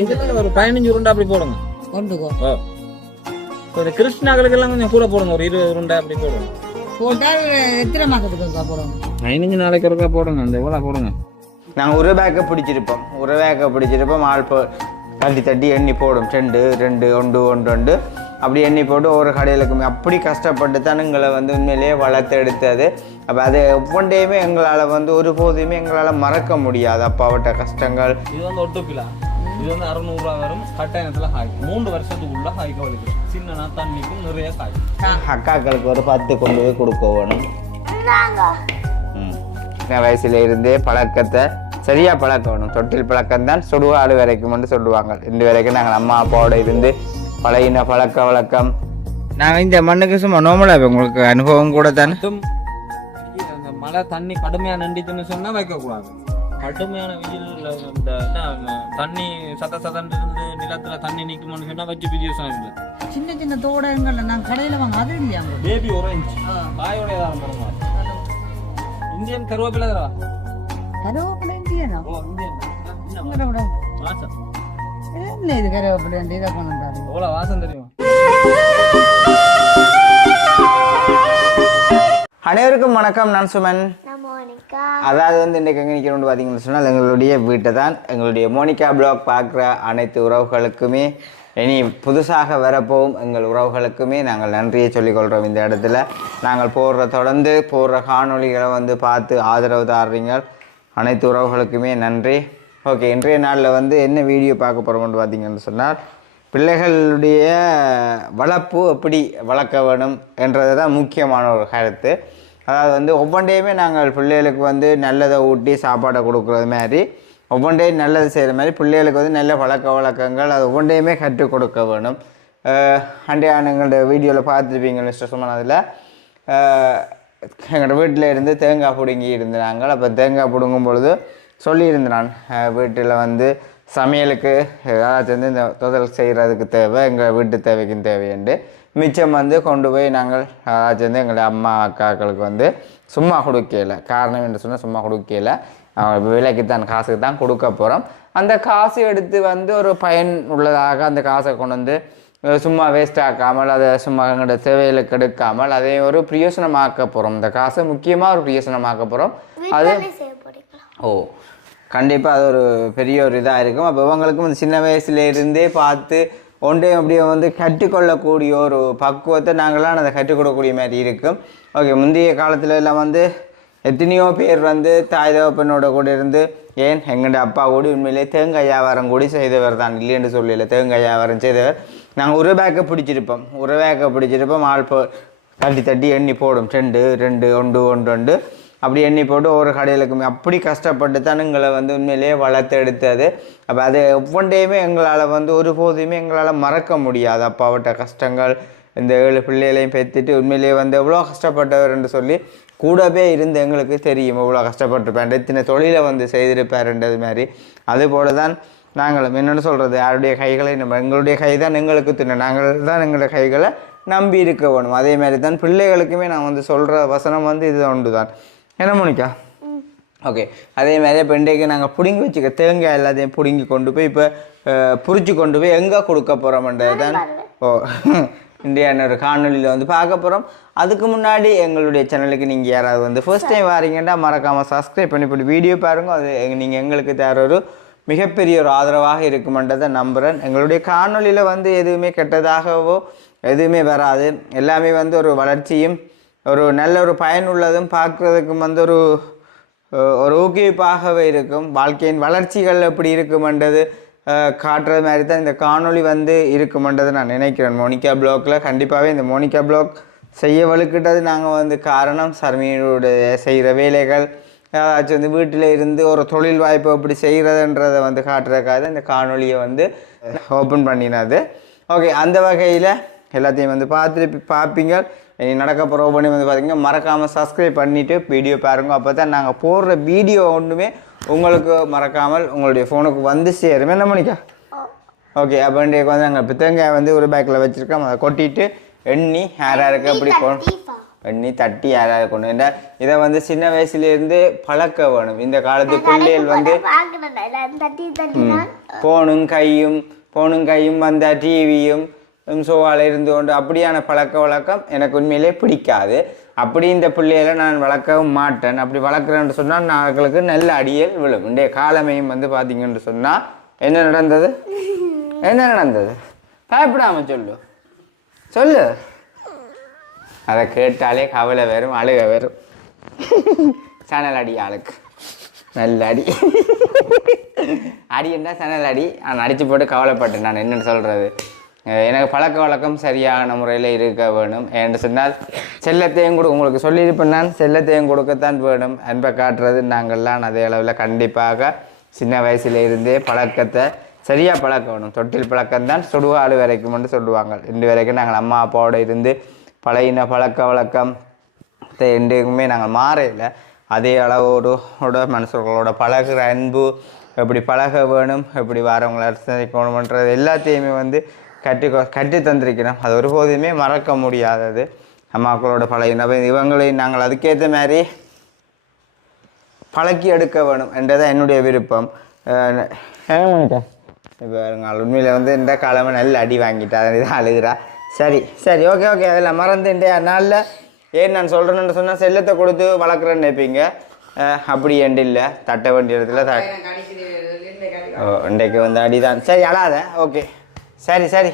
இதுல ஒரு பதினஞ்சு உருண்டை அப்படி போடுங்க. கொண்டுக்கோ ஓ. இந்த கிருஷ்ணாக்களுக்கு எல்லாம் கொஞ்சம் கூட போடுங்க ஒரு இருபது உருண்டை அப்படி போடுங்க. போட்டால் எத்தனை மாசத்துக்கு இருக்கா போடணும்? பதினஞ்சு நாளைக்கு ஒருக்கா போடுங்க அந்த எவ்வளோ போடுங்க. நாங்கள் ஒரு பேக்கை பிடிச்சிருப்போம் ஒரு பேக்கை பிடிச்சிருப்போம் ஆள் போ தட்டி தட்டி எண்ணி போடும். ரெண்டு ரெண்டு ஒன்று ஒன்று ஒன்று. அப்படி எண்ணி போட்டு ஒவ்வொரு கடையிலுக்குமே அப்படி கஷ்டப்பட்டு தான் எங்களை வந்து உண்மையிலேயே வளர்த்து எடுத்தது. அப்போ அது ஒவ்வொன்றையுமே எங்களால் வந்து ஒருபோதுமே எங்களால் மறக்க முடியாது. அப்பாவிட்ட கஷ்டங்கள். இது வந்து ஒட்டுப்பிலா? இது வந்து அறுநூறுவா வரும் கட்டாயத்தில் ஹாய் மூன்று வருஷத்துக்குள்ள ஹாய்க்க வலிக்கும் சின்னனா தண்ணிக்கும் நிறைய காய் அக்காக்களுக்கு ஒரு பத்து கொண்டு போய் கொடுக்க வேணும் வயசுல இருந்தே பழக்கத்தை சரியா பழக்கணும் தொட்டில் பழக்கம் தான் சுடுகாடு வரைக்கும் வந்து சொல்லுவாங்க இந்த வரைக்கும் நாங்கள் அம்மா அப்பாவோட இருந்து பழகின பழக்க வழக்கம் நாங்கள் இந்த மண்ணுக்கு சும்மா நோமலாக உங்களுக்கு அனுபவம் கூட தானே மழை தண்ணி கடுமையா நண்டிச்சுன்னு சொன்னா வைக்க கூடாது கடுமையான வெயில் இந்த என்ன, தண்ணி சத சதன்னு இருந்து நிலத்துல தண்ணி நிக்கும்னு சொன்னா வச்சு பிரியோசனம் இல்லை சின்ன சின்ன தோடங்கள்ல நான் கடையில வாங்க அது இல்லையா? பேபி orange காயோட போடுமா இந்தியன் கருவேப்பிலை கருவேப்பிலை இந்தியனா? Oh Indian. விட. வாசம். என்ன இது கருவேப்பிலை இதை கொண்டு வாசம் தெரியுமா அனைவருக்கும் வணக்கம். நான் சுமன். அதாவது வந்து இன்றைக்கு எங்கே நிற்கிறோம்னு பார்த்தீங்கன்னு சொன்னால் எங்களுடைய வீட்டை தான் எங்களுடைய மோனிகா பிளாக் பார்க்குற அனைத்து உறவுகளுக்குமே இனி புதுசாக வரப்போகும் எங்கள் உறவுகளுக்குமே நாங்கள் நன்றியை சொல்லிக்கொள்கிறோம் இந்த இடத்துல. நாங்கள் போடுற தொடர்ந்து போடுற காணொளிகளை வந்து பார்த்து ஆதரவு தாடுறீங்க அனைத்து உறவுகளுக்குமே நன்றி. ஓகே இன்றைய நாளில் வந்து என்ன வீடியோ பார்க்க போகிறோம்னு பார்த்தீங்கன்னு சொன்னால் பிள்ளைகளுடைய வளர்ப்பு எப்படி வளர்க்க வேணும் என்றது தான் முக்கியமான ஒரு கருத்து. அதாவது வந்து ஒவ்வொன்றையுமே நாங்கள் பிள்ளைகளுக்கு வந்து நல்லதை ஊட்டி சாப்பாடை கொடுக்குறது மாதிரி ஒவ்வொன்றையும் நல்லது செய்கிற மாதிரி பிள்ளைகளுக்கு வந்து நல்ல பழக்க வழக்கங்கள் அது ஒவ்வொன்றையுமே கற்றுக் கொடுக்க வேணும். அஹ் எங்களோட வீடியோவில் பார்த்துருப்பீங்க மிஸ்டர் சுமன் அதில். எங்களோட வீட்டில் இருந்து தேங்காய் பிடுங்கி இருந்தாங்க. அப்போ தேங்காய் பிடுங்கும் பொழுது சொல்லியிருந்தேன் நான் வீட்டில் வந்து சமையலுக்கு ஏதாச்சும் வந்து இந்த தொதல் செய்கிறதுக்கு தேவை எங்கள் வீட்டு தேவைக்கும் தேவையுண்டு. மிச்சம் வந்து கொண்டு போய் நாங்கள் ஏதாச்சும் வந்து எங்களுடைய அம்மா அக்காக்களுக்கு வந்து சும்மா கொடுக்கல. காரணம் என்று சொன்னால் சும்மா கொடுக்கல. விலைக்கு தான் காசுக்கு தான் கொடுக்க போகிறோம் அந்த காசு எடுத்து வந்து ஒரு பயன் உள்ளதாக அந்த காசை கொண்டு வந்து சும்மா வேஸ்ட் ஆக்காமல் அதை சும்மா எங்களோட தேவைகளுக்கு எடுக்காமல் அதை ஒரு பிரயோசனமாக்க போகிறோம் இந்த காசை முக்கியமாக ஒரு பிரயோசனமாக்க போகிறோம் அது ஓ கண்டிப்பாக அது ஒரு பெரிய ஒரு இதாக இருக்கும். அப்போ இவங்களுக்கும் வந்து சின்ன வயசுல இருந்தே பார்த்து ஒன்றையும் அப்படியே வந்து கற்றுக்கொள்ளக்கூடிய ஒரு பக்குவத்தை நாங்களாம் அதை கற்றுக்கொள்ளக்கூடிய மாதிரி இருக்கும். ஓகே முந்தைய காலத்துல எல்லாம் வந்து எத்தனையோ பேர் வந்து தாய் தகப்பனோட கூட இருந்து ஏன் எங்கள்ட அப்பா கூட உண்மையிலே தேங்காய் வியாபாரம் கூட செய்தவர் தான் இல்லைன்னு சொல்லல தேங்காய் வியாபாரம் செய்தவர். நாங்கள் ஒரு பேக்கை பிடிச்சிருப்போம். ஒரு பேக்கை பிடிச்சிருப்போம். ஆள் போ தட்டி தட்டி எண்ணி போடும். ரெண்டு ரெண்டு ஒன்று ஒன்று ஒன்று. அப்படி எண்ணி போட்டு ஒவ்வொரு கடையிலுக்குமே அப்படி கஷ்டப்பட்டு தான் எங்களை வந்து உண்மையிலேயே வளர்த்து எடுத்தது. அப்போ அது ஒவ்வொன்றையுமே எங்களால் வந்து ஒருபோதுமே எங்களால் மறக்க முடியாது. அப்பாவட்ட கஷ்டங்கள் இந்த ஏழு பிள்ளைகளையும் பெற்றுட்டு உண்மையிலேயே வந்து எவ்வளோ கஷ்டப்பட்டவர்னு சொல்லி கூடவே இருந்து எங்களுக்கு தெரியும். எவ்வளோ கஷ்டப்பட்டிருப்பேன். இத்தனை தொழிலை வந்து செய்திருப்பாருன்றது மாதிரி. அதுபோல தான் நாங்களும். என்னென்னு சொல்கிறது யாருடைய கைகளை நம்ம எங்களுடைய கை தான் எங்களுக்கு துணை. நாங்கள் தான் எங்களுடைய கைகளை நம்பி இருக்க வேணும். அதே மாதிரி தான் பிள்ளைகளுக்குமே நான் வந்து சொல்கிற வசனம் வந்து இது ஒன்று தான் என்ன மோனிகா? ஓகே. அதே மாதிரி இப்போ இன்றைக்கு நாங்கள் பிடுங்கி வச்சுக்க தேங்காய் எல்லாத்தையும் பிடுங்கி கொண்டு போய் இப்போ புரிச்சு கொண்டு போய் எங்கே கொடுக்க போகிறோம்ன்றது தான் ஓ இந்தியான ஒரு காணொலியில் வந்து பார்க்க போகிறோம் அதுக்கு முன்னாடி எங்களுடைய சேனலுக்கு நீங்கள் யாராவது வந்து ஃபர்ஸ்ட் டைம் வரீங்கன்னா மறக்காமல் சப்ஸ்கிரைப் பண்ணி போட்டு வீடியோ பாருங்கள் அது நீங்கள் எங்களுக்கு தர ஒரு மிகப்பெரிய ஒரு ஆதரவாக இருக்குமென்றதை நம்புகிறேன் எங்களுடைய காணொலியில் வந்து எதுவுமே கெட்டதாகவோ எதுவுமே வராது. எல்லாமே வந்து ஒரு வளர்ச்சியும் ஒரு நல்ல ஒரு பயனுள்ளதும் பார்க்குறதுக்கும் வந்து ஒரு ஒரு ஊக்குவிப்பாகவே இருக்கும். வாழ்க்கையின் வளர்ச்சிகள் எப்படி இருக்குமென்றது அஹ், காட்டுறது மாதிரி தான் இந்த காணொளி வந்து இருக்குமென்றது நான் நினைக்கிறேன். மோனிகா பிளாக்ல கண்டிப்பாகவே இந்த மோனிகா பிளாக் செய்ய வலுக்கிட்டது நாங்கள் வந்து காரணம். சர்மியுடைய செய்கிற வேலைகள் ஏதாச்சும் வந்து வீட்டில் இருந்து ஒரு தொழில் வாய்ப்பு எப்படி செய்கிறதுன்றதை வந்து காட்டுறதுக்காக இந்த காணொலியை வந்து ஓப்பன் பண்ணினது. ஓகே அந்த வகையில் எல்லாத்தையும் வந்து பார்த்துட்டு பார்ப்பீங்க இனி நடக்க போகிற பண்ணி வந்து பார்த்தீங்கன்னா மறக்காமல் சப்ஸ்கிரைப் பண்ணிவிட்டு வீடியோ பாருங்க. அப்போ தான் நாங்கள் போடுற வீடியோ ஒன்றுமே உங்களுக்கு மறக்காமல் உங்களுடைய ஃபோனுக்கு வந்து சேரும். என்ன மணிக்கா ஓகே அப்போ இன்றைக்கு வந்து நாங்கள் இப்போ தேங்காய் வந்து ஒரு பேக்கில் வச்சுருக்கோம். அதை கொட்டிட்டு எண்ணி யார் யாருக்கு எப்படி போ தீபா எண்ணி தட்டி யாராவது கொண்டு ஏன்னா இதை வந்து சின்ன வயசுலேருந்து பழக்க வேணும். இந்த காலத்து பிள்ளைகள் வந்து வாங்கினேன். தட்டி தட்டி போனும் கையும் போனும் கையும் வந்த டிவியும் சோவால் இருந்து கொண்டு அப்படியான பழக்க வழக்கம் எனக்கு உண்மையிலே பிடிக்காது. அப்படி இந்த பிள்ளைகளை நான் வளர்க்கவும் மாட்டேன். அப்படி வளர்க்குறேன்னு சொன்னால் நாங்களுக்கு நல்ல அடியல் விழும். இன்றைய காலமையும் வந்து பார்த்தீங்கன்னு சொன்னால் என்ன நடந்தது? என்ன நடந்தது? பயப்படாம சொல்லு. சொல்லு. அதை கேட்டாலே கவலை வரும் அழுக வரும். சணல் அடி ஆளுக்கு. நல்ல அடி. அடி என்ன சணல் அடி. நான் அடித்து போட்டு கவலைப்பட்டேன். நான் என்னென்னு சொல்கிறது எனக்கு பழக்க வழக்கம் சரியான முறையில் இருக்க வேணும். என்று சொன்னால் செல்லத்தையும் கொடு உங்களுக்கு சொல்லியிருப்பேன் நான் செல்லத்தையும் கொடுக்கத்தான் வேணும். அன்பை காட்டுறது நாங்கள்லாம் அதே அளவில் கண்டிப்பாக சின்ன வயசுல இருந்தே பழக்கத்தை சரியாக பழக்க வேணும். தொட்டில் பழக்கம்தான் சுடுவாடு வரைக்கும் என்று சொல்லுவாங்க. இன்று வரைக்கும் நாங்கள் அம்மா அப்பாவோட இருந்து பழகின பழக்க வழக்கம் என்றைக்குமே நாங்கள் மாறையில் அதே அளவோட மனுஷர்களோட பழகுற அன்பு எப்படி பழக வேணும் எப்படி வரவங்களை அரசணிக்கணுமன்றது எல்லாத்தையுமே வந்து கற்று கற்று தந்திருக்கிறோம் அது ஒருபோதுமே மறக்க முடியாதது. அம்மாக்களோட பழகின அப்ப இவங்களை நாங்கள் அதுக்கேற்ற மாதிரி பழக்கி எடுக்க வேணும் என்றதான் என்னுடைய விருப்பம். இப்போ உண்மையில் வந்து இந்த கிழமை நல்ல அடி வாங்கிட்டா இதான் அழுகிறா. சரி சரி ஓகே ஓகே அதில் மறந்து இன்றைய நாளில் ஏன் நான் சொல்கிறேன்னு சொன்னால் செல்லத்தை கொடுத்து வளர்க்குறேன்னு நினைப்பீங்க. அப்படி எண்டு இல்லை. தட்ட வேண்டிய இடத்துல த ஓ இன்றைக்கு வந்து அடிதான். சரி அழாத. ஓகே. சரி சரி.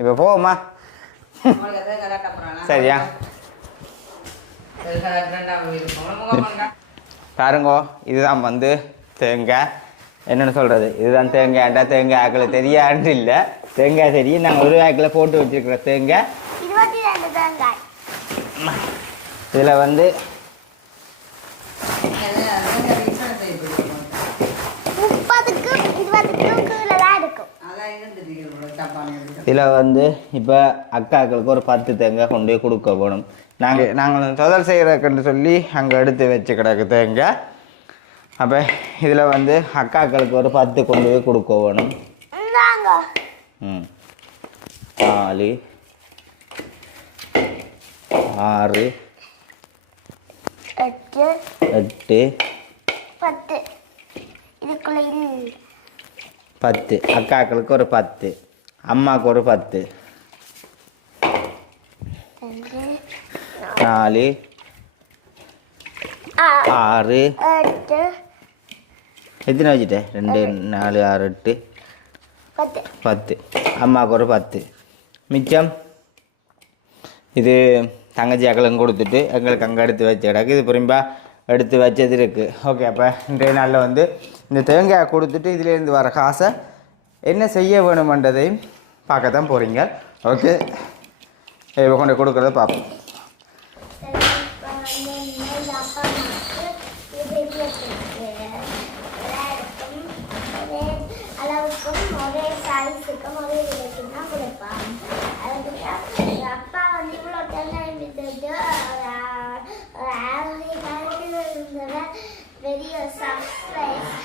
இப்போ போவோமா சரியா? பாருங்கோ இதுதான் வந்து தேங்காய். என்னென்னு சொல்கிறது இதுதான் தேங்காய்டா தேங்காய் ஆக்கள் தெரியாண்டு இல்லை. தேங்காய் தெரியும் நாங்கள் ஒரு ஆக்கில் போட்டு வச்சுருக்கிற தேங்காய். தேங்காய். இதில் வந்து தான் இருக்கும் இதில் வந்து இப்போ அக்காக்களுக்கு ஒரு பத்து தேங்காய் கொண்டு போய் கொடுக்க போகணும் நாங்கள் நாங்கள் தொதல் செய்கிறதுக்குன்னு சொல்லி அங்கே எடுத்து வச்சு கிடக்கு தேங்காய். அப்போ இதில் வந்து அக்காக்களுக்கு ஒரு பத்து கொண்டு போய் கொடுக்க வேணும். இந்தாங்க. ம். நாலு ஆறு எட்டு எட்டு பத்து. பத்து. அக்காக்களுக்கு ஒரு பத்து. அம்மாவுக்கு ஒரு பத்து. நாலு. ஆறு. எத்தனை வச்சுட்டேன் ரெண்டு நாலு ஆறு எட்டு. பத்து. அம்மாவுக்கு ஒரு பத்து. மிச்சம்? இது தங்கச்சி அக்கலுங்க கொடுத்துட்டு எங்களுக்கு அங்கே எடுத்து வச்ச கிடக்கு. இது புரியும்பா? எடுத்து வச்சது இருக்குது ஓகே அப்போ இன்றைய நாளில் வந்து இந்த தேங்காய் கொடுத்துட்டு இதுலேருந்து வர காசை என்ன செய்ய வேணுமென்றதையும் பார்க்க தான் போகிறீங்க ஓகே இப்போ கொண்டு கொடுக்குறத பார்ப்போம். பெரிய சப்ஸ்கிரைப்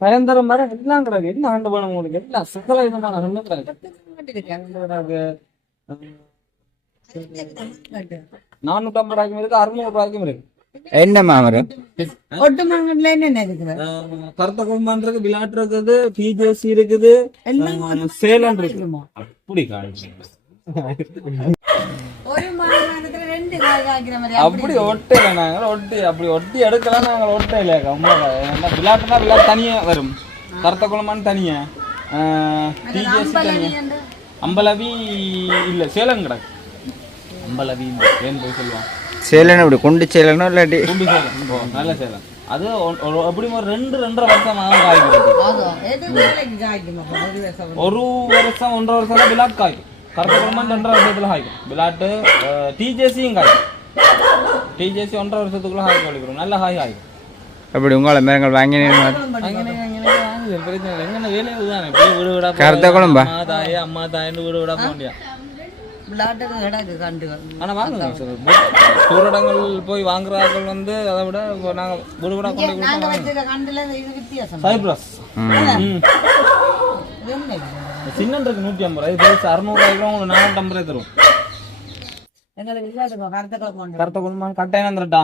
பயந்தரம் வர எல்லாம் கிடக்கு என்ன ஆண்டு போன உங்களுக்கு எல்லாம் சகல விதமான ஆண்டு நானூத்தி ஐம்பது ரூபாய்க்கும் இருக்கு அறுநூறு ரூபாய்க்கும் இருக்கு. என்ன மாமரம் ஒட்டு மங்கல என்ன இருக்குது? கருத்த குடும்பம் இருக்கு விளையாட்டு இருக்குது பிஜேசி இருக்குது சேலம் இருக்கு. அப்படி அப்படி ஒட்டையில நாங்கள் ஒட்டி அப்படி ஒட்டி எடுக்கலாம் நாங்கள் ஒட்டையில. விளையாட்டுனா விளையாட்டு தனியா வரும். கருத்த குளமான்னு தனியா பிஜேசி தனியா. அம்பலவி இல்ல சேலம் கிடக்கு. அம்பலவி ஏன் போய் சொல்லுவான் சேலன் இப்படி கொண்டு சேலனும் இல்லாட்டி? குண்டு சேலம் நல்ல சேலம் அது ஒ- ஒரு- எப்படி ஒரு ரெண்டு ரெண்டரை வருஷம் ஆகும் காய்க்கும். ஒரு வருஷம் ஒரு வருஷம் ஒன்றரை வருஷம் விளாட் காய்க்கும். குளமான் ரெண்டரை வருஷத்துல காய்க்கும். விளாட்டு டிஜேசியும் காய்க்கும். டிஜேசி ஒன்றரை வருஷத்துக்குள்ள காய்க்க வலிக்கிறோம் நல்ல காய் காய்க்கும் அப்படி உங்களை மரங்கள் வாங்கினீங்க பிரச்சனை இல்லை. எங்கன வேலை இதுதானே. இப்படியே வீடு வீடா கருத்த குழம்பா? அம்மா தாயே அம்மா தாயன்னு வீடு வீடா போக கிடக்கு கண்டுகள் வாங்குங்க. போய் வாங்குறார்கள் வந்து அதை விட இப்போ நாங்க வீடு வீடா கொண்டு போய் நாங்க வச்சிருக்க கண்டுல இது வித்தியாசம். சைப்ரஸ். ம் இது என்ன இது? சின்ன இருக்கு நூற்றி ஐம்பது ரூபாய் பெருசு அறுநூறுவாய்க்கு உங்களுக்கு நானூற்றம்பது ரூபாய் தரும் கருத்த குடும்பம் கட்டாயம் வந்துட்டா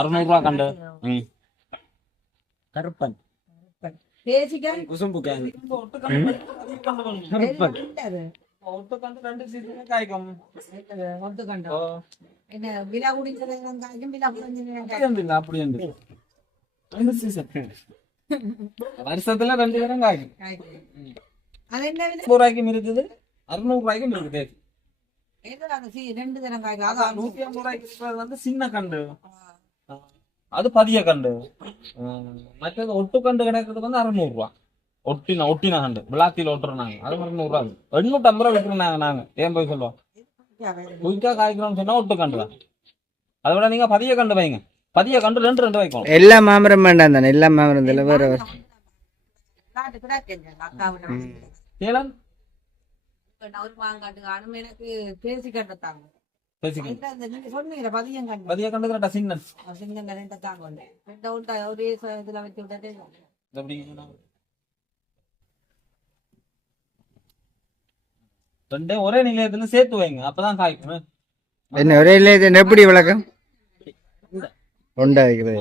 அறுநூறுவா கண்டு. கருப்பன். பேசிக்க குசும்பு கேது ஒட்டு கண்டு ரெண்டு சீசன் காய்க்கும் ஒத்து கண்டோம் என்ன விழா குடிச்சது காய்க்கும் விழா குடிச்சது அப்படி உண்டு இல்ல, அப்படி உண்டு ரெண்டு சீசன் வருஷத்துல ரெண்டு பேரும் காய்க்கும் காய்க்கும் அது என்ன விலை ரூபாய்க்கும் இருக்குது அறுநூறு ரூபாய்க்கும் இருக்குது ரெண்டு தினம் காய்க்கும் நூத்தி ஐம்பது ரூபாய்க்கு வந்து சின்ன கண்டு அது பதிய கண்டு மற்றது ஒட்டு கண்டு கிடைக்கிறது வந்து அறுநூறு ரூபா ஒட்டின ஒட்டின கண்டு விளாத்தியில் ஒட்டுறாங்க அது மாதிரி நூறு ரூபா. எண்ணூத்தி ஐம்பது ரூபா விட்டுருந்தாங்க நாங்க. ஏன் போய் சொல்லுவோம்? குயிக்கா காய்க்கிறோம்னு சொன்னா ஒட்டு கண்டு அதை விட நீங்க பதிய கண்டு வைங்க. பதிய கண்டு ரெண்டு ரெண்டு வைக்கணும் எல்லா மாமரம் வேண்டாம் தானே? எல்லா மாமரம் இதில் வேற காணும் எனக்கு பேசி கட்டத்தாங்க பேசிக்க இந்த இந்த நீங்க சொன்னீங்க பதியம் கண்டு பதிய கண்டு கரெக்டா சின்ன சின்ன ரெண்ட ஒரே நிலையத்துல சேர்த்து வைங்க. அப்பதான் காய்க்கும் என்ன ஒரே இது எப்படி விளக்கம்? உண்டா வைக்கிறது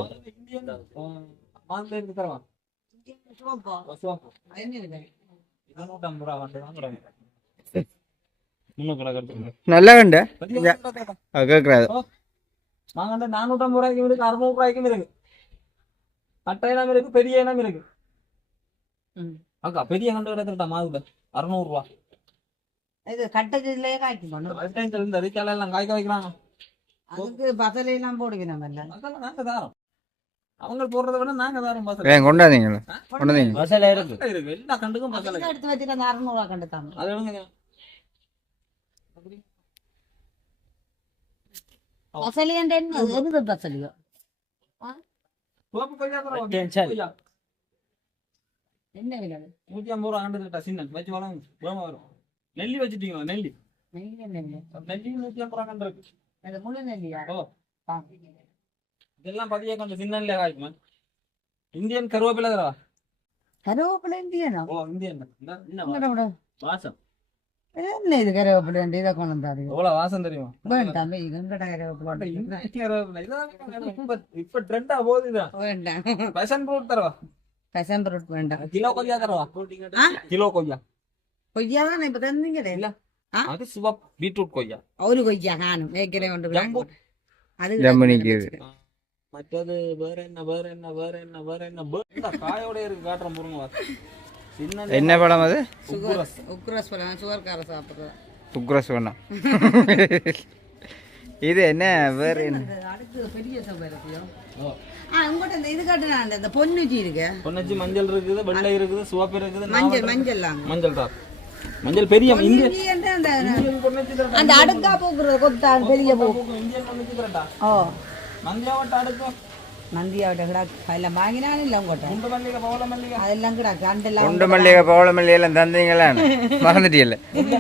நல்லா கண்டா கேட்குறாது நாங்க நானூற்றம்பது ரூபாய்க்கும் இருக்கு அறுநூறு ரூபாய்க்கும் இருக்கு கட்ட இனம் இருக்கு. பெரிய இனம் இருக்கு. அக்கா பெரிய கண்டு கிடக்குறா மாதுல அறுநூறு ரூபா. இது கட்டத்திலேயே காய்க்கும் பண்ணும் இந்த ரீச்சால எல்லாம் காய்க்க வைக்கிறாங்க. அதுக்கு பசலையெல்லாம் அதெல்லாம் நாங்க தாரோம். அவங்க போடுறத விட நாங்க தாரோம் பசல. ஏன் கொண்டாதீங்களா கொண்டாதீங்க பசல இருக்கு. இருக்கு. எல்லா கண்டுக்கும் பசல அதுக்கு எடுத்து வச்சுட்டு அந்த அறுநூறுவா கண்டு தாங்க. அது எடுங்க என்ன எது பசலியோ? என்ன விலை? நூத்தி ஐம்பது ரூபா ஆண்டு சின்ன வச்சு வளங்க வேமா வரும். நெல்லி வச்சுட்டீங்களா? நெல்லி. என்ன விலை நெல்லி நூத்தி ஐம்பது ரூபா கண்டு இருக்கு அது முழு நெல்லியா? ஓ. இதெல்லாம் பதிய கொஞ்சம் சின்ன நெல்லியா காய்க்குமா இந்தியன் கருவேப்பிலை தரவா கருவேப்பிலை இந்தியனா? ஓ இந்தியன் விட. வாசம். என்ன இது கருவேப்பிலை இதை கொண்டு வந்தாரு எவ்வளவு வாசம் தெரியுமா? வேண்டாம் எங்கட கருவேப்பிலை கருவேப்பிலை. இதான் இப்ப இப்ப ட்ரெண்டா போகுது வேண்டாம். பேஷன் ஃப்ரூட் தரவா? ஃப்ரூட் வேண்டாம். கிலோ கொய்யா தரவா? கிலோ கொய்யா. பீட்ரூட் கொய்யா ஒரு கொய்யா காணும் ஏற்கனவே ஒன்று ஜம்பு. அது ஜம்பு நிக்குது. மற்றது வேற என்ன வேற என்ன வேற என்ன வேற என்ன வேற இந்த காயோட இருக்கு காட்டுறேன் பொருங்க வா. சின்ன என்ன பழம் அது உக்ரஸ் பழம் சுகர்கார சாப்பிட்றது உக்ரஸ் வேணாம் இது என்ன வேற என்ன அடுத்து பெரிய இது காட்டுனா இந்த பொன்னுச்சி இருக்கு பொன்னச்சி மஞ்சள் இருக்குது வெள்ளை இருக்குது சிவப்பு இருக்குது மஞ்சள் மஞ்சள் மஞ்சள் தான் மஞ்சள் பெரிய அந்த அடுக்கா பூக்குறது கொத்தா பெரிய பூ. ஓ. நந்தியாவிட்ட கிடக்கு எல்லாம் வாங்கினாலும் இல்லை உங்கள்கிட்ட குண்டு மல்லிகை பவள மல்லிகை. அதெல்லாம் கிடக்கு அண்டெல்லாம் குண்டு மல்லிகை பவள மல்லிகை எல்லாம் தந்தீங்களா மறந்துட்டீல்ல இங்க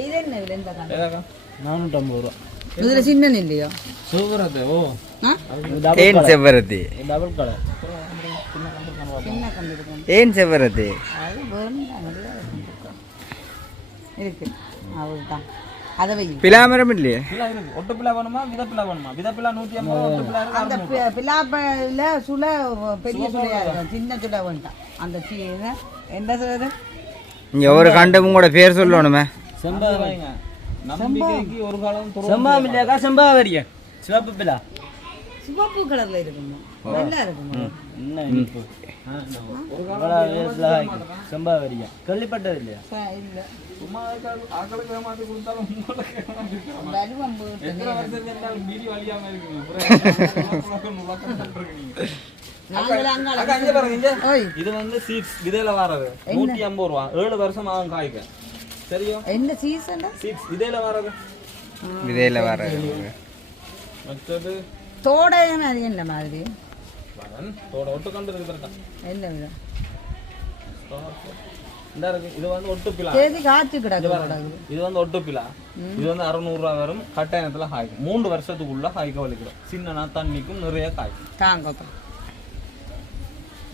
இது என்ன விலை இந்த கண்டு ஏதாக்கா நானூற்றம்பது ரூபா. இதுல சின்ன இல்லையோ? சூப்பரது ஓ. ஆ? ஏன் செவ்வரத்தி. டபுள் கலர் ஏன் அது வேண்டாம் இருக்கு. அவ்வளோதான் அதை வை. பிலாமரம் இல்லையே? பிள்ளை இருக்கு. ஒட்டு பிள்ளை வேணுமா? வித பிள்ளை வேணுமா? வித பிள்ளை நூற்றி ஐம்பது ஒட்டு இருக்கு அந்த பி- பிலாப்பையில சுளை பெரிய சுளையா இருக்கும். சின்ன சுளை வேண்டாம். அந்த சி- என்ன? சொல்றது இங்க ஒரு கண்டமும் கூட பேர் சொல்லணுமே. செம்பாவைங்க நம்பிக்கைக்கு ஒரு காலம் செம்பாமில்லையாக்கா செம்பாவரியா சிவப்பு பிள்ளை சிவப்பு கலர்ல இருக்குமா? நல்லா இருக்குமா? என்ன இனிப்பு செம்பாவரியா கேள்விப்பட்டது இல்லையா இல்ல சும்மா ஆக்களுக்கு ஏமாத்தி கொடுத்தாலும் உங்களுக்கு எத்தனை வருஷம் செஞ்சாலும் மீறி வலியாம இருக்குங்க இது வந்து சீட்ஸ் விதையில வர்றது நூத்தி ஐம்பது ரூபா. ஏழு வருஷம் ஆகும் காய்க்க. சரியோ என்ன சீசன் சீட்ஸ் விதையில வர்றது விதையில வர மற்றது தோடையான அது என்ன மாதிரி? ஒட்டு என்ன இந்த இருக்கு. இது வந்து ஒட்டுப்பிலா தேதி காய்ச்சி கிடக்கு கிடக்கு இது வந்து ஒட்டுப்பிலா இது வந்து அறுநூறுவா வரும். கட்டாயத்துல காய்க்கும். மூன்று வருஷத்துக்குள்ள காய்க்க வலிக்கிறோம் சின்னனா தண்ணிக்கும் நிறைய காய்க்கும். தாங்க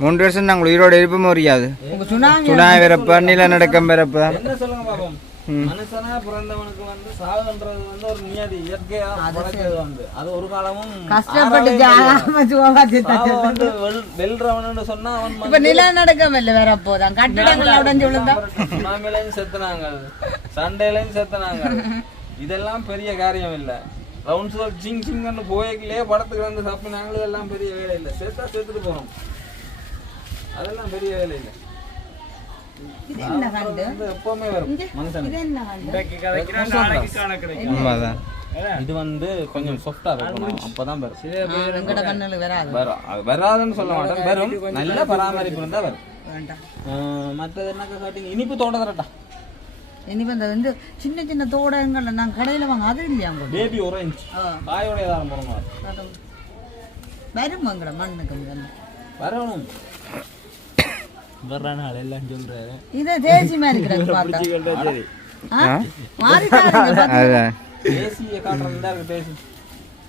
மூன்று வருஷம் நாங்கள் உயிரோடு இருப்போம் முடியாது சுனாமி வரப்ப நிலநடுக்கம் வரப்ப என்ன சொல்லுங்க பாப்போம்? மனுஷனா பிறந்தவனுக்கு வந்து சாவுன்றது வந்து ஒரு நியதி இயற்கையா வந்து. அது ஒரு காலமும் கஷ்டப்பட்டு ஆறவே ஜாம சுவாசி சாவை வந்து வெல்- வெல்றவன்னு சொன்னா அவன் இப்ப நிலநடுக்கம் இல்ல வேற போதான் கட்டிடங்கள் உடஞ்சு விழுந்தா? சுனாமிலையும் செத்துனாங்க. சண்டையிலையும் செத்துனாங்க. இதெல்லாம் பெரிய காரியம் இல்ல ரவுண்ட்ஸ் ஆஃப் ஜிங் ஜிங்னு போய்க்கிலே படத்துக்கு வந்து தப்பினாங்களே எல்லாம் பெரிய வேலை இல்லை. செத்தா செத்துட்டு போறோம் அதெல்லாம் பெரிய வேலை இல்லை. உண்மைதான். இது வந்து கொஞ்சம் சாஃப்டா இருக்கணும் அப்பதான் வரும். எங்கட கண்ணுல வராது. வரும். அது வராதுன்னு சொல்ல மாட்டேன். வரும். நல்ல பராமரிப்பு இருந்தா வரும். மற்றது என்னக்கா காட்டிங்க இனிப்பு தோட்ட தரட்டா இனிமே இந்த வந்து சின்ன சின்ன தோடங்கள்ல நான் கடையில வாங்க அது இல்லையா உங்களுக்கு? பேபி orange காயோட ஏதாவது வரும். எங்கட மண்ணுக்கு வந்து. வரணும். வர்ற நாள் எல்லாம் சொல்றாரு. இது தேசி மாதிரி பார்த்தா. தேசிய காட்டுறது தான் இருக்கு தேசி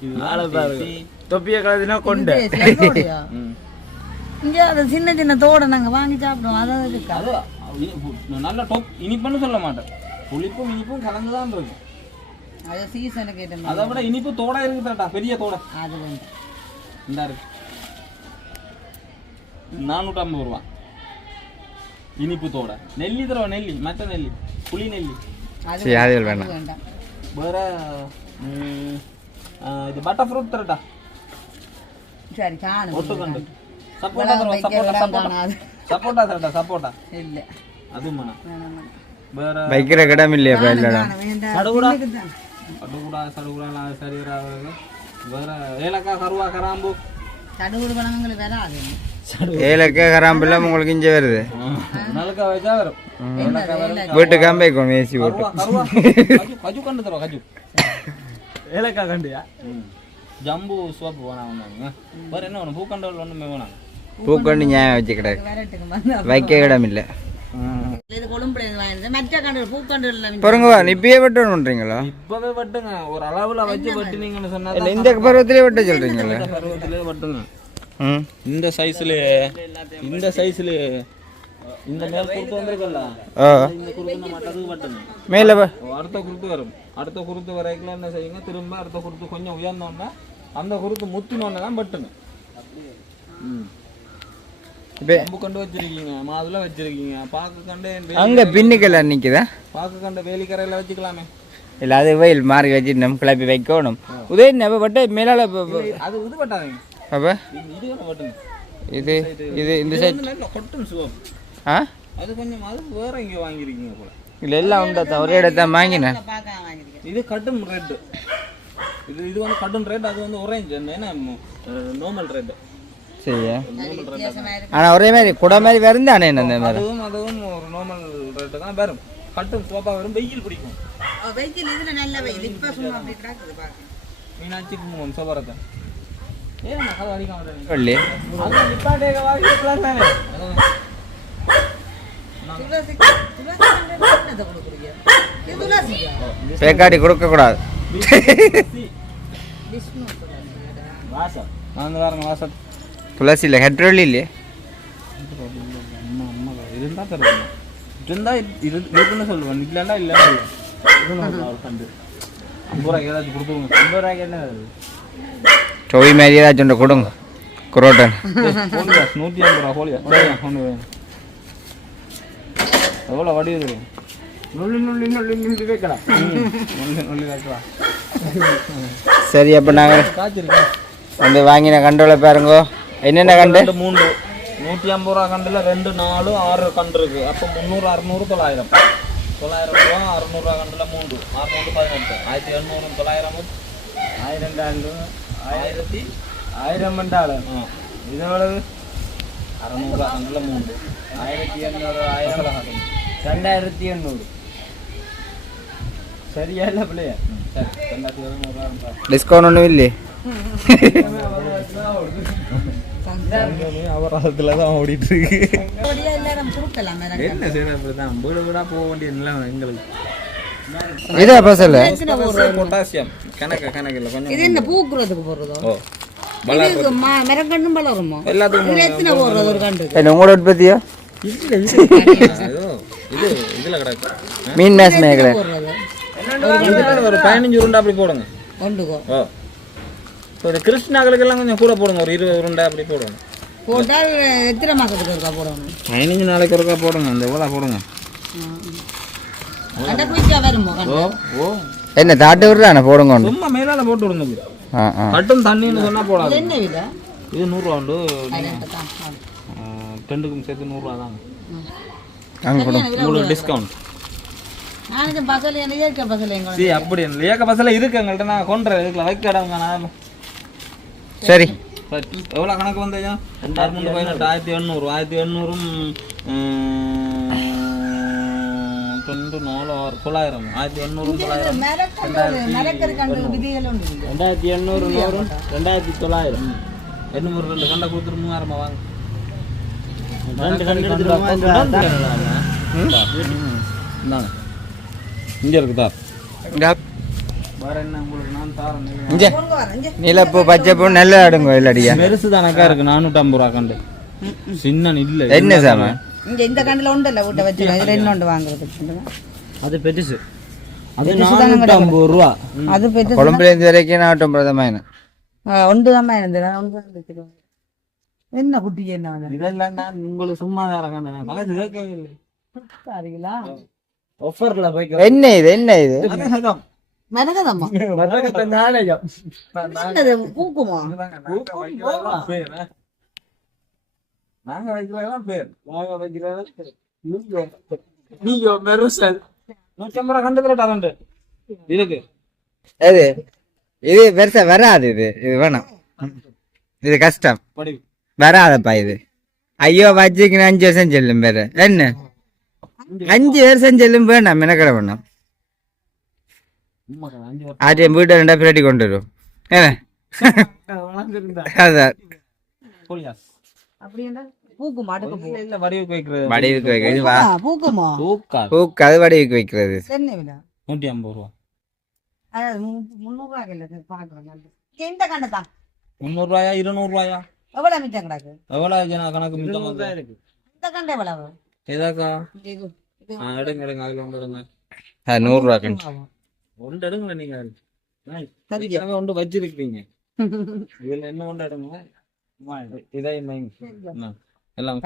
இது ஆளை பாருங்க. தேசி. தொப்பிய கலதினா இது தேசி, அதோடயா? ம். இங்க அது சின்ன சின்ன தோடை நாங்க வாங்கி சாப்பிடுவோம். அதான் இருக்கா? அது இ- நல்ல டொப் இனிப்புன்னு சொல்ல மாட்டேன். புளிப்பும் இனிப்பும் கலந்துதான் இருக்கு அது சீசனுக்கு ஏற்ற அதை விட இனிப்பு தோடை இருக்குதாட்டா பெரிய தோடை. அது வேண்டாம். இந்த இருக்கு. நானூற்றி ஐம்பது ரூபா. இனிப்பு தோடை. நெல்லி தருவா நெல்லி மற்ற நெல்லி புளி நெல்லி. அது சரி அது அது வேணாம். வேற இது பட்டர் ஃப்ரூட் தரட்டா? சரி காணும். ஒட்டுக்கண்டு சப்போட்டா தருவா? சப்போட்டா சப்போட்டா. சப்போட்டா தரட்டா சப்போட்டா? இல்ல. அதுவும் வேணாம். வேற வைக்கிற கிடம் இல்லையாப்பா இல்லடா. சடுகுடா? சடுகுடா சரி வராது வேற. ஏலக்காய் கருவா கராம்பு. சடுகுடு பழங்களுக்கு வராது ஏலக்காய் கராம்பெல்லாம் உங்களுக்கு இங்கே வருது. நலுக்கா வச்சா வரும் ஏலக்காய் வரும் வீட்டு காம்பைக்கும் ஏசி போட்டு. கஜு கண்டு தருவா கஜு ஏலக்காய் கண்டியா ஜம்பு சோப்பு ஒன்றாங்க வேற என்ன வேணும் பூக்கண்டல் ஒன்றுமே வேணாம் பூக்கொண்டு நியாயம் வச்சு வந்து வைக்க இடம் இல்லை. இது கொழும்புல இருந்து வாங்கினது மற்ற கண்டு பூக்கண்டு பாருங்க வா இப்பயே வெட்டணும் பண்றீங்களா இப்பவே வெட்டுங்க. ஒரு அளவுல வச்சு வெட்டினீங்கன்னு சொன்னா இல்லை இந்த பருவத்திலே வெட்ட சொல்றீங்களா? பருவத்திலே வெட்டுங்க ம் இந்த சைஸ்ல இந்த சைஸ்ல இந்த மேல் குருத்து வந்திருக்கல்ல? ஓ இந்த குருத்து மட்டத்துக்கு வெட்டுங்க மேலே வா அடுத்த குருத்து வரும். அடுத்த குருத்து வரைக்கும் என்ன செய்யுங்க? திரும்ப அடுத்த குருத்து கொஞ்சம் உயர்ந்தோன்னா அந்த குருத்து முத்தினோன்னு தான் வெட்டுங்க ம். இப்போ கண்டு வச்சிருக்கீங்க மாதுளை வச்சிருக்கீங்க. பாக்கு கண்டு அங்கே பின்னுக்கல நிற்குதா பாக்கு கண்டு வேலிக்கரையில வச்சுக்கலாமே. இல்லை அது வெயில் மாறி வச்சு நம்ம கிளப்பி வைக்கணும். அப்போ பட்ட மேலால அது இது வெட்டாதீங்க. அப்போ? இது இது இந்த சைட் ஆ? அது கொஞ்சம் அது வேற இங்க வாங்கிருக்கீங்க போல இல்லை எல்லாம் உண்டா ஒரே இடத்த வாங்கினேன். பார்க்க வாங்கிருக்கேன் இது கட்டும் ரெட் இது இது வந்து கட்டும் ரெட் அது வந்து orange. என்ன நார்மல் ரெட் சரியா? ஆனால் ஒரே மாதிரி குடை மாதிரி வருந்தானே அந்த மாதிரி? அதுவும் அதுவும் ஒரு நார்மல் ரெட் தான் வரும். கட்டும் சோப்பா வரும் வெயில் பிடிக்கும். வெயில் இதுல நல்ல வெயில். இப்ப சும்மா அப்படி கிடக்குது பாக்க மீனாட்சி குங்குமம் சோபரத்தை ஏன் பேக்காடி கொடுக்க கூடாது துளசி இல்லை ஹெட்ரோலி இல்லையே இருந்தா இருந்தா இருக்குன்னு சொல்லுவேன் இல்லைன்னா இல்லைன்னு ஐம்பது ரூபாய்க்கு ஏதாச்சும் கொடுத்துருங்க ஐம்பது ரூபாய்க்கு என்ன வருது சொவி மாதிரி ஏதாச்சும் ஒன்று கொடுங்க. குரோட்டன் நூற்றி ஐம்பது ரூபா ஹோலியா ஒன்று வேணும் எவ்வளோ வடி நுள்ளி நுள்ளி நுள்ளி நுள்ளி வைக்கலாம் நுள்ளி நுள்ளி வைக்கலாம் சரி அப்போ நாங்கள் வந்து வாங்கின கண்டுல பாருங்க. என்னென்ன கண்டு? மூணு நூற்றி ஐம்பது ரூபா கண்டில் ரெண்டு நாலு ஆறு கண்டு இருக்கு. அப்போ முந்நூறு அறுநூறு தொள்ளாயிரம். தொள்ளாயிரம் ரூபா அறுநூறுவா கண்டில் மூன்று அறுநூறு பதினெட்டு ஆயிரத்தி எழுநூறு தொள்ளாயிரம் ஆயிரம் ரெண்டு ஆயிரத்தி ஆயிரம் மண்டாளு ஆ. இது எவ்வளவு? அறநூறுவா கண்டில் மூன்று. ஆயிரத்தி எண்ணூறு ஆயிரம். ரெண்டாயிரத்தி எண்ணூறு. சரியா இல்லை பிள்ளையா? சரி. ரெண்டாயிரத்தி எழுநூறுவா டிஸ்கவுண்ட் ஒன்றும் இல்லையே. அபராதத்துல தான் ஓடிட்டு இருக்கு என்ன சரி வீடா போக வேண்டிய நிலைமை எங்களுக்கு. இதே பசல பொட்டாசியம். கணக்கு கணக்கு இல்லை கொஞ்சம் இது என்ன பூக்குறதுக்கு போடுறதோ? ஓ இதுக்கு ம- மரக்கன்றும் வளருமோ எல்லாத்துக்கும் இதுல எத்தனை போடுறது ஒரு கண்டு? என்ன உங்களோட உற்பத்தியா? ஐயோ, இது இதுல கிடக்கு. மீன் மேஸ் மேகலை. ஒரு பதினஞ்சு உருண்டை அப்படி போடுங்க. கொண்டுக்கோ ஓ. கொஞ்சம் கூட போடுங்க ஒரு இருபது உருண்டை அப்படி போடுங்க. போட்டால் எத்தனை போடணும்? பதினஞ்சு நாளைக்கு ஒருக்கா போடுங்க இந்த இவ்வளோ போடுங்க. என்ன தாட்டு விடுறானே? போடுங்க. சும்மா மேலால போட்டு விடுங்க. கட்டும் தண்ணின்னு சொன்னா போடாது. என்ன விலை இது நூறுரூவா உண்டு. ரெண்டுக்கும் சேர்த்து நூறுரூவா தாங்க அங்கே கொடு. உங்களுக்கு டிஸ்கவுண்ட் அப்படி ஏக்க இருக்கு எங்கள்கிட்ட. நான் வைக்க இடங்க நான். சரி. எவ்வளோ கணக்கு வந்தீங்க? ரெண்டாயிரத்தி பதினெட்டு ஆயிரத்தி எண்ணூறு ஆயிரத்தி எண்ணூறும் ரெண்டு நாலு ஆறு தொள்ளாயிரம் ஆயிரத்தி எண்ணூறும் தொள்ளாயிரம். மரக்கன்று மரக்கறி கண்டு விதிகள் உண்டு இங்க. ரெண்டாயிரத்தி எண்ணூறு நூறும் ரெண்டாயிரத்தி தொள்ளாயிரம். எண்ணூறு ரெண்டு கண்டை கொடுத்துட்டு மூவாயிரமா வாங்க. ரெண்டு ரெண்டு எடுத்துட்டு இந்தாங்க. இங்கே இருக்குதா வேற என்ன உங்களுக்கு நான் தாரேன் இங்க. கொண்டு. நீலப்பூ பச்சைப்பூ நல்லா அடுங்க இல்லடியா பெருசு தானக்கா இருக்கு நானூற்றம்பது ரூபா கண்டு. சின்ன இல்லை என்ன சாமி? இங்க இந்த கண்டுல உண்டுல்ல வீட்டை வச்சிருக்கேன் இதுல இன்னொன்று வாங்குறதுக்கு அது பெருசு. அது பெருசு தானே நானூற்றி ஐம்பது ரூபா. அது பெற்று கொழம்புலேருந்து வரைக்கும் நாட்டம் பிரதமான ஒன்று தான் இருந்தது ஒன்று தான் என்ன குட்டி என்ன வந்து இதெல்லாம் நான் உங்களுக்கு சும்மா தான் இருக்கேன் நான் பக்கத்து கேட்கவே இல்லை. சரிங்களா ஆஃபர்ல போய் என்ன இது? என்ன இது? மிளகதம்மா நாணயம். என்னது? பூக்குமா நாங்க வைக்கிறதெல்லாம் பேர். நாங்க வைக்கிறது நீங்க மெருசல். நூற்றி ஐம்பது ரூபா கண்டு கிரேட் அதுண்டு இருக்கு எது இது பெருசா வராது இது. இது வேணாம். இது கஷ்டம். படி வராதப்பா இது. ஐயோ வச்சுக்கு அஞ்சு வருஷம் செல்லும் பேரு. என்ன? அஞ்சு வருஷம். செல்லும் வேணாம் மெனக்கடை வேணாம் உண்மை அஞ்சு வருஷம். ஆட்டியம் வீட்டை ரெண்டா பின்னாடி கொண்டு வரும். என்ன? அதான். பூக்குமா அடுக்கு பூ. இல்ல வடிவுக்கு வைக்கிறது. வடிவுக்கு வைக்கிறது வா. ஆ, பூக்குமா? தூக்கா பூக்கு அது வடிவுக்கு வைக்கிறது. என்ன விலை நூற்றி ஐம்பது ரூபா. அதாவது முந்நூறுரூவா இல்லை பார்க்குறேன் இந்த கண்டு தான். முந்நூறுரூவாயா இருநூறுவாயா எவ்வளோ மிச்சம் கிடக்கு? எவ்வளோ ஜன கணக்கு மிச்சம் வந்து இந்த கண்டு எவ்வளவு? ஏதாக்கா இது இது. ஆ எடுங்க எடுங்க அதில் ஒன்று எடுங்க. அது நூறுரூவா கண்டு ஒன்று எடுங்களேன் நீங்க. ஒன்று வச்சிருக்கீங்க இதுல என்ன ஒன்று எடுங்க? இதை? எல்லாம்.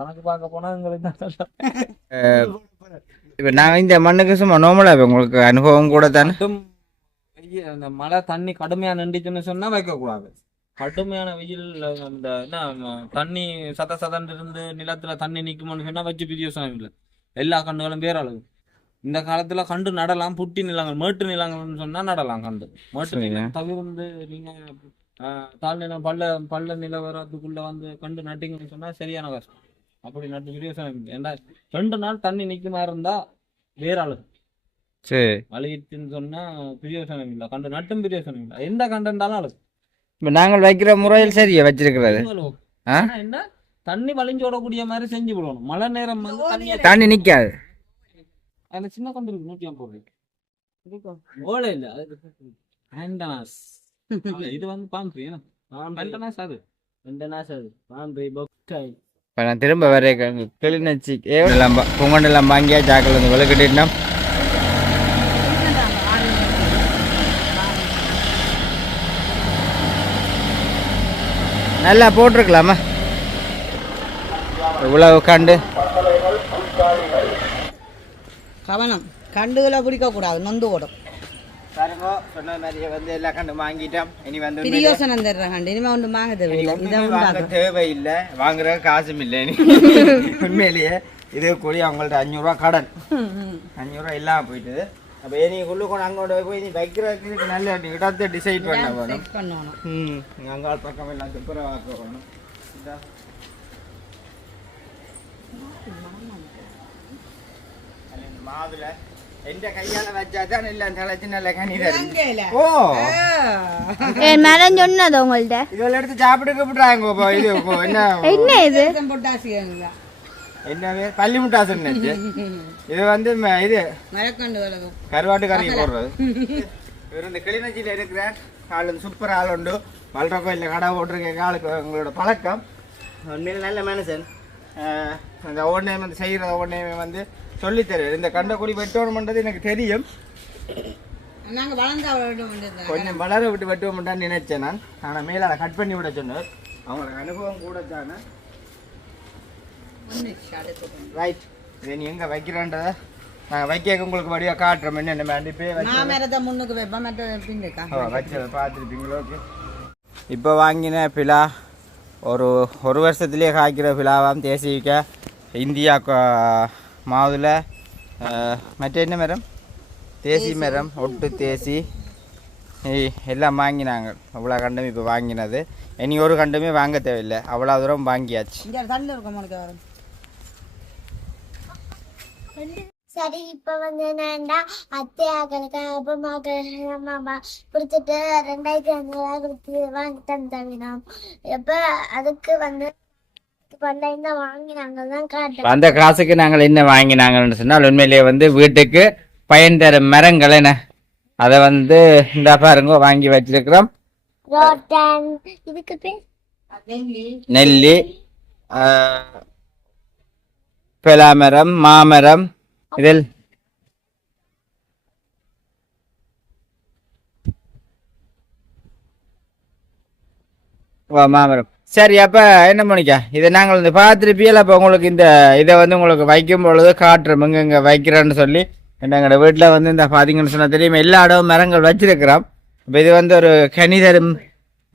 கணக்கு பார்க்க போனா உங்களுக்கு இப்போ இந்த மண்ணுக்கு சும்மா நோமலா இப்போ உங்களுக்கு அனுபவம் கூட தானே அந்த மழை தண்ணி கடுமையா நின்றுச்சுன்னு சொன்னா வைக்க கூடாது கடுமையான வெயில் அந்த என்ன தண்ணி சத சதன்னு இருந்து நிலத்துல தண்ணி நிக்கும்னு சொன்னா வச்சு பிரியோசனம் இல்லை எல்லா கண்டுகளும் வேற அளவு இந்த காலத்துல கண்டு நடலாம் புட்டி நிலங்கள் மேட்டு நிலங்கள்னு சொன்னா நடலாம் கண்டு. மேட்டு. நிலம் தவிர்த்து நீங்க ஆஹ், தாழ் நிலம் பள்ள பள்ள நிலவரத்துக்குள்ள வந்து கண்டு நட்டிங்கன்னு சொன்னா சரியான கஷ்டம். அப்படி நட்டு இல்லை ஏன்னா ரெண்டு நாள் தண்ணி நிக்குமா இருந்தா வேற அளவு சரி. வலியுறுத்தின்னு சொன்னா பிரியோசனம் இல்லை கண்டு நட்டும் பிரியோசனம் இல்லை. எந்த கண்டாலும் அழகு இப்போ நாங்கள் வைக்கிற முறையில் சரியா வச்சிருக்கிறது. என்ன? தண்ணி வலிஞ்சு ஓடக்கூடிய மாதிரி செஞ்சு விடணும் மழை நேரம் தண்ணி நிற்காது அதுல சின்ன கொண்டு இருக்கு நூற்றி ஐம்பது ஓலை இல்ல அது ஆண்டனாஸ் இது வந்து பாம்பு ஆண்டனாஸ் அது ரெண்டு நாசம் அது பாம்பு பொக்காய் இப்போ நான் திரும்ப வர கிளிநொச்சி எல்லாம் பொங்கல் எல்லாம் வாங்கியா ஜாக்கில் வந்து விளக்கிட்டா நல்லா போட்டிருக்கலாமா இவ்வளவு கண்டு கவனம். கண்டுகளை பிடிக்க கூடாது நொந்து ஓடும் பாருங்க சொன்ன மாதிரியே வந்து எல்லா கண்டு வாங்கிட்டோம். இனி வந்து பிரியோசனம் தர்ற கண்டு. இனிமே ஒன்று வாங்க தேவையில்லை. இதை வாங்க உண்டாக்கும் தேவையில்லை. வாங்குற காசும் இல்லை உண்மையிலேயே இது கூடி அவங்கள்ட்ட அஞ்சூறுரூவா கடன். அஞ்சூறுரூவா இல்லாமல் போயிட்டுது அப்போ உள்ளு கொண்டு அங்கோட போய் நீ வைக்கிறதுக்கு நல்ல இடத்தை டிசைட் பண்ண வேணும். ம் பக்கம் எல்லாம் துப்புரவாக்க வேணும். இந்தா. மேடம் சொன்னது உங்கள்ட்ட? எடுத்து சாப்பிட்டு கூப்பிடுறாங்க இப்போ இது இப்போ என்ன? என்ன இது? பொட்டாசியம் என்ன பேர்? பள்ளி முட்டாசன் இது? வந்து ம- இது மரக்கண்டு வளரும் கருவாட்டு கறி போடுறது. இவர் இந்த கிளிநொச்சியில் ஆள் வந்து சூப்பர் ஆள் உண்டு. வளர கோயிலில் கடை போட்டிருக்க ஆளுக்கு உங்களோட பழக்கம். உண்மையில் நல்ல மனுஷன். ஆஹ் அந்த ஒவ்வொன்றையும் வந்து செய்கிற ஒவ்வொன்றையுமே வந்து தருவார் இந்த கண்டக்குடி வெட்டணும்ன்றது எனக்கு தெரியும். கொஞ்சம் வளர விட்டு வெட்டுவோம்ட்டான்னு நினைச்சேன் நான். ஆனால் மேலே அதை கட் பண்ணி விட சொன்னார். அவங்களுக்கு அனுபவம் கூட தானே. ரைட் இதை நீ எங்கே வைக்கிறேன்றதை நாங்கள் வைக்க உங்களுக்கு வழியாக காட்டுறோம். என்னென்ன வச்சு மாமரத்தை முன்னுக்கு வைப்பேன் வச்சதை பார்த்துருப்பீங்களோ? ஓகே இப்போ வாங்கின பிலா ஒரு ஒரு வருஷத்துலேயே காய்க்கிற பிலாவாம் தேசிக்க இந்தியா மற்ற என்ன மரம்? தேசி மரம் ஒட்டு தேசி. எல்லாம் வாங்கினாங்க. அவ்வளோ கண்டும் இப்போ வாங்கினது. இனி ஒரு கண்டுமே வாங்க தேவையில்லை. அவ்வளோ தூரம் வாங்கியாச்சு. சரி இப்ப வந்து என்னன்னா அத்தையாக்களுக்கு அப்பமாக்களுக்கு மாமா கொடுத்துட்டு ரெண்டாயிரத்தி ஐநூறுவா கொடுத்து வாங்கி தந்தாங்க இப்ப அதுக்கு வந்து பண்டாயிரம் தான் வாங்கினாங்க தான் காட்டுறேன் அந்த காசுக்கு நாங்கள் என்ன வாங்கினாங்கன்னு சொன்னால் உண்மையிலேயே வந்து வீட்டுக்கு பயன் தரும் மரங்கள் என்ன? அதை வந்து இந்த பாருங்க வாங்கி வச்சிருக்கிறோம். நெல்லி பலாமரம் மாமரம் இதில் மாமரம். சரி அப்போ என்ன பண்ணிக்கா இதை நாங்கள் வந்து பார்த்துருப்பியல அப்போ உங்களுக்கு இந்த இதை வந்து உங்களுக்கு வைக்கும் பொழுது காட்டுறோம் இங்கே இங்கே வைக்கிறேன்னு சொல்லி எங்களோட வீட்டில் வந்து இந்த பார்த்தீங்கன்னு சொன்னால் தெரியும்? எல்லா இடமும் மரங்கள் வச்சிருக்கிறோம். இப்போ இது வந்து ஒரு கனிதரும்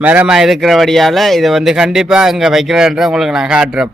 மரமாக இருக்கிறபடியால் இதை வந்து கண்டிப்பாக இங்கே வைக்கிறேன்ற உங்களுக்கு நான் காட்டுறோம்